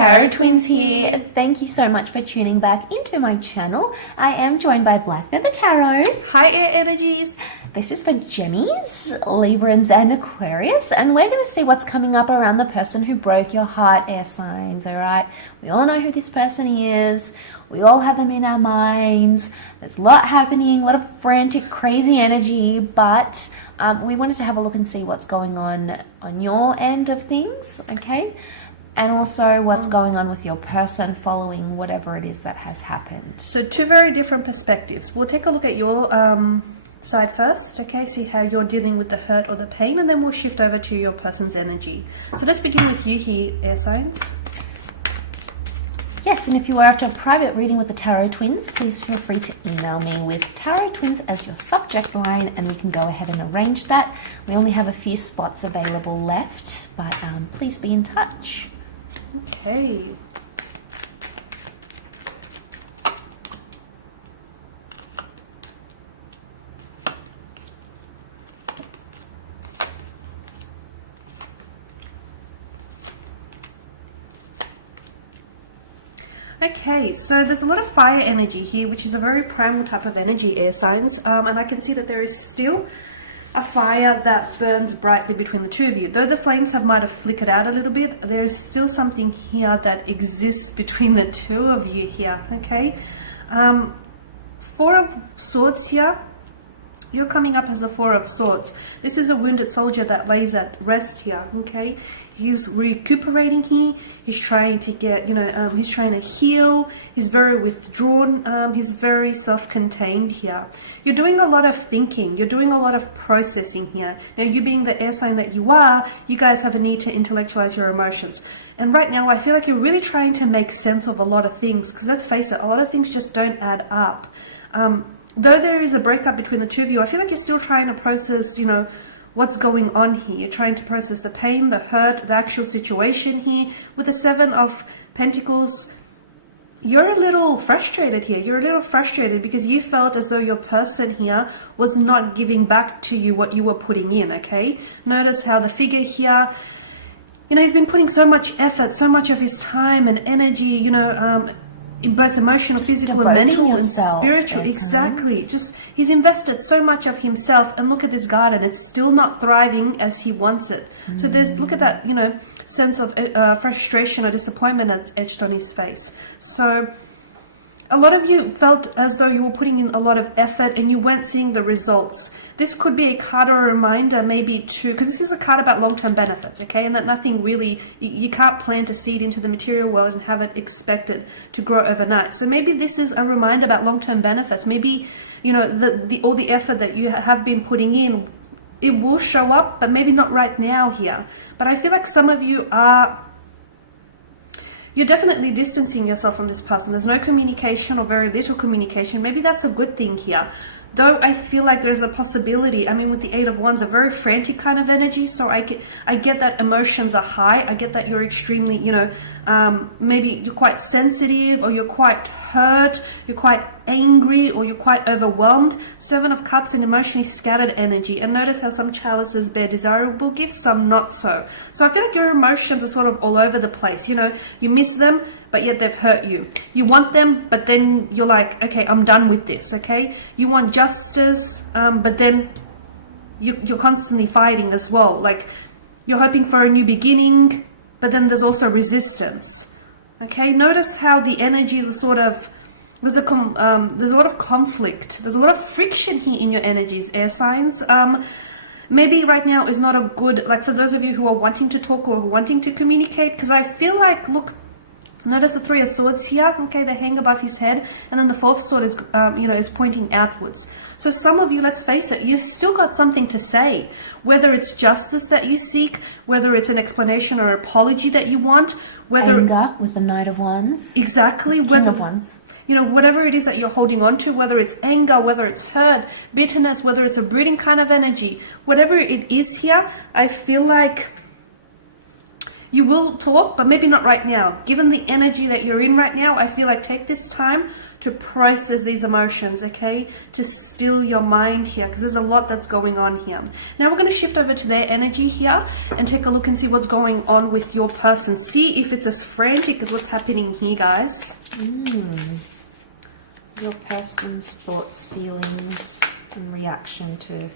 Tarot Twins here. Thank you so much for tuning back into my channel. I am joined by Black Feather Tarot. Hi Air Energies. This is for Gemmies, Librans and Aquarius, and we're going to see what's coming up around the person who broke your heart, air signs, alright? We all know who this person is. We all have them in our minds. There's a lot happening, a lot of frantic, crazy energy, but we wanted to have a look and see what's going on your end of things, okay? And also what's going on with your person following whatever it is that has happened. So two very different perspectives. We'll take a look at your side first, okay? See how you're dealing with the hurt or the pain, and then we'll shift over to your person's energy. So let's begin with you here, air signs. Yes, and if you are after a private reading with the Tarot Twins, please feel free to email me with Tarot Twins as your subject line, and we can go ahead and arrange that. We only have a few spots available left, but please be in touch. Okay. Okay, so there's a lot of fire energy here, which is a very primal type of energy, air signs, and I can see that there is still a fire that burns brightly between the two of you. Though the flames might have flickered out a little bit, there's still something here that exists between the two of you here, okay? Four of Swords here. You're coming up as a Four of Swords. This is a wounded soldier that lays at rest here, okay? He's recuperating here. He's trying to get, he's trying to heal. He's very withdrawn. He's very self-contained here. You're doing a lot of thinking. You're doing a lot of processing here. Now, you being the air sign that you are, you guys have a need to intellectualize your emotions. And right now, I feel like you're really trying to make sense of a lot of things, because let's face it, a lot of things just don't add up. Though there is a breakup between the two of you, I feel like you're still trying to process, what's going on here. You're trying to process the pain, the hurt, the actual situation here. With the Seven of Pentacles, you're a little frustrated here. You're a little frustrated because you felt as though your person here was not giving back to you what you were putting in, okay? Notice how the figure here, he's been putting so much effort, so much of his time and energy, in both emotional, physical, and mental, and spiritual. Exactly. He's invested so much of himself, and look at this garden. It's still not thriving as he wants it. So look at that, sense of frustration or disappointment that's etched on his face. So a lot of you felt as though you were putting in a lot of effort and you weren't seeing the results. This could be a card or a reminder maybe because this is a card about long-term benefits, okay? And that nothing really, you can't plant a seed into the material world and have it expected to grow overnight. So maybe this is a reminder about long-term benefits. Maybe, all the effort that you have been putting in, it will show up, but maybe not right now here. But I feel like some of you you're definitely distancing yourself from this person. There's no communication or very little communication. Maybe that's a good thing here. Though I feel like there's a possibility, with the Eight of Wands, a very frantic kind of energy, so I get that emotions are high. I get that you're extremely, maybe you're quite sensitive, or you're quite hurt, you're quite angry, or you're quite overwhelmed. Seven of Cups and emotionally scattered energy. And notice how some chalices bear desirable gifts, some not so. So I feel like your emotions are sort of all over the place. You miss them, but yet they've hurt you. You want them, but then you're like, okay, I'm done with this, okay? You want justice, but then you're constantly fighting as well. Like, you're hoping for a new beginning, but then there's also resistance, okay? Notice how the energies are sort of, there's a lot of conflict. There's a lot of friction here in your energies, air signs. Maybe right now is not a good, like for those of you who are wanting to talk or wanting to communicate, because I feel like, look, notice the Three of Swords here, okay, they hang above his head, and then the Fourth Sword is, is pointing outwards. So some of you, let's face it, you've still got something to say, whether it's justice that you seek, whether it's an explanation or apology that you want, whether... Anger with the Knight of Wands. Exactly. King of Wands. Whatever it is that you're holding on to, whether it's anger, whether it's hurt, bitterness, whether it's a brooding kind of energy, whatever it is here, I feel like You will talk, but maybe not right now. Given the energy that you're in right now, I feel like take this time to process these emotions, okay? To still your mind here, because there's a lot that's going on here. Now we're going to shift over to their energy here and take a look and see what's going on with your person. See if it's as frantic as what's happening here, guys. Your person's thoughts, feelings, and reaction to...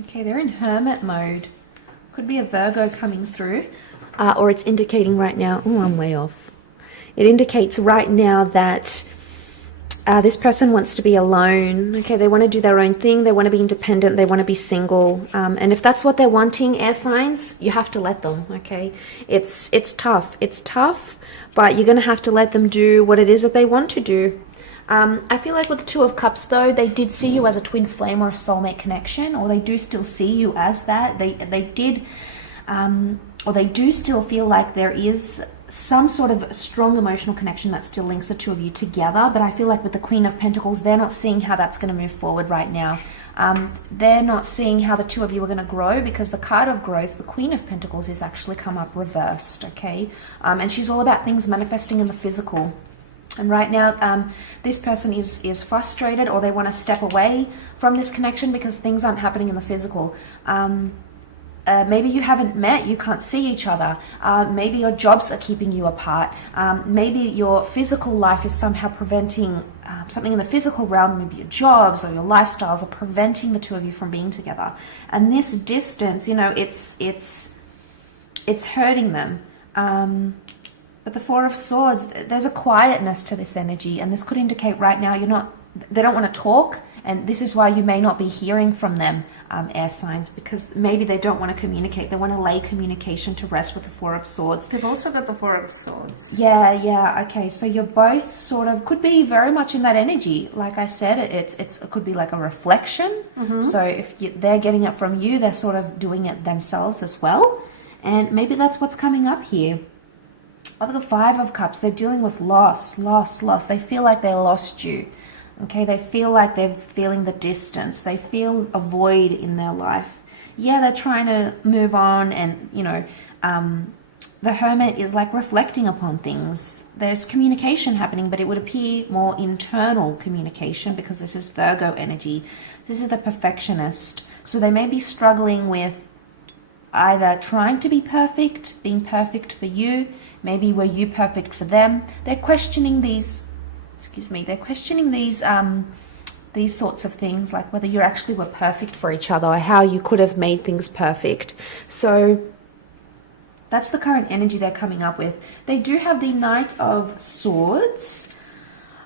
Okay, they're in hermit mode. Could be a Virgo coming through. Or it's indicating right now... Oh, I'm way off. It indicates right now that this person wants to be alone. Okay, they want to do their own thing. They want to be independent. They want to be single. And if that's what they're wanting, air signs, you have to let them, okay? It's tough. It's tough, but you're going to have to let them do what it is that they want to do. I feel like with the Two of Cups, though, they did see you as a twin flame or a soulmate connection, or they do still see you as that. They did, or they do still feel like there is some sort of strong emotional connection that still links the two of you together. But I feel like with the Queen of Pentacles, they're not seeing how that's going to move forward right now. They're not seeing how the two of you are going to grow, because the card of growth, the Queen of Pentacles, is actually come up reversed, okay? And she's all about things manifesting in the physical. And right now, this person is frustrated, or they want to step away from this connection because things aren't happening in the physical. Maybe you haven't met, you can't see each other. Maybe your jobs are keeping you apart. Maybe your physical life is somehow preventing something in the physical realm. Maybe your jobs or your lifestyles are preventing the two of you from being together. And this distance, you know, it's hurting them. But the Four of Swords, there's a quietness to this energy, and this could indicate right now they don't want to talk, and this is why you may not be hearing from them, air signs, because maybe they don't want to communicate. They want to lay communication to rest with the Four of Swords. They've also got the Four of Swords. Yeah, okay, so you're both sort of, could be very much in that energy. Like I said, it could be like a reflection. So if they're getting it from you, they're sort of doing it themselves as well, and maybe that's what's coming up here. Of the Five of Cups, they're dealing with loss. They feel like they lost you. Okay, they feel like they're feeling the distance. They feel a void in their life. Yeah, they're trying to move on, and, you know, the Hermit is like reflecting upon things. There's communication happening, but it would appear more internal communication, because this is Virgo energy. This is the perfectionist. So they may be struggling with either trying to be perfect, being perfect for you. Maybe were you perfect for them? They're questioning these, these sorts of things, like whether you actually were perfect for each other, or how you could have made things perfect. So that's the current energy they're coming up with. They do have the Knight of Swords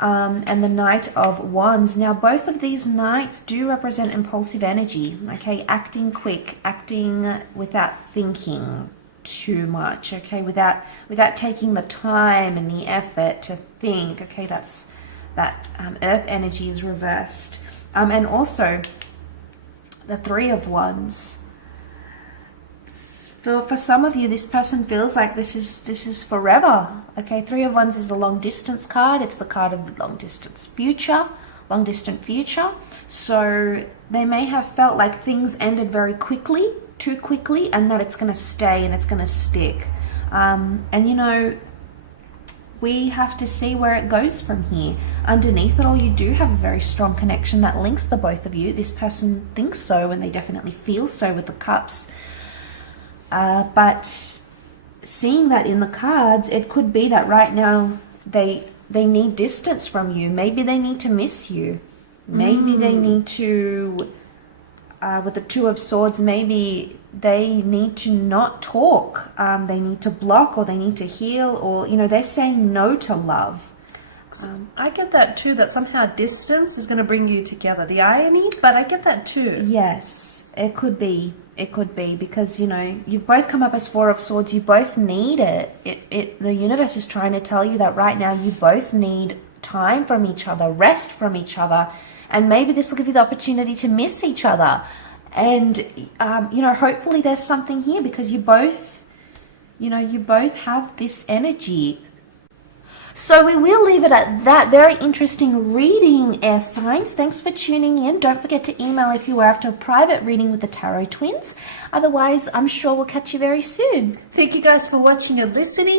and the Knight of Wands. Now, both of these knights do represent impulsive energy, okay? Acting quick, acting without thinking too much, okay? Without taking the time and the effort to think, okay? That Earth energy is reversed. And also, the Three of Wands. For some of you, this person feels like this is forever. Okay, Three of Wands is the long distance card. It's the card of the long distant future. So they may have felt like things ended very quickly, too quickly, and that it's going to stay and it's going to stick. And you know, we have to see where it goes from here. Underneath it all, you do have a very strong connection that links the both of you. This person thinks so, and they definitely feel so with the cups. But seeing that in the cards, it could be that right now they need distance from you. Maybe they need to miss you. Maybe they need to, with the Two of Swords, maybe they need to not talk. They need to block, or they need to heal, or, you know, they're saying no to love. I get that too, that somehow distance is going to bring you together. The irony, but I get that too. Yes, it could be. It could be, because, you know, you've both come up as Four of Swords. You both need it. The universe is trying to tell you that right now you both need time from each other, rest from each other, and maybe this will give you the opportunity to miss each other. And, hopefully there's something here because you both have this energy. So we will leave it at that. Very interesting reading, air signs. Thanks for tuning in. Don't forget to email if you are after a private reading with the Tarot Twins. Otherwise, I'm sure we'll catch you very soon. Thank you guys for watching and listening.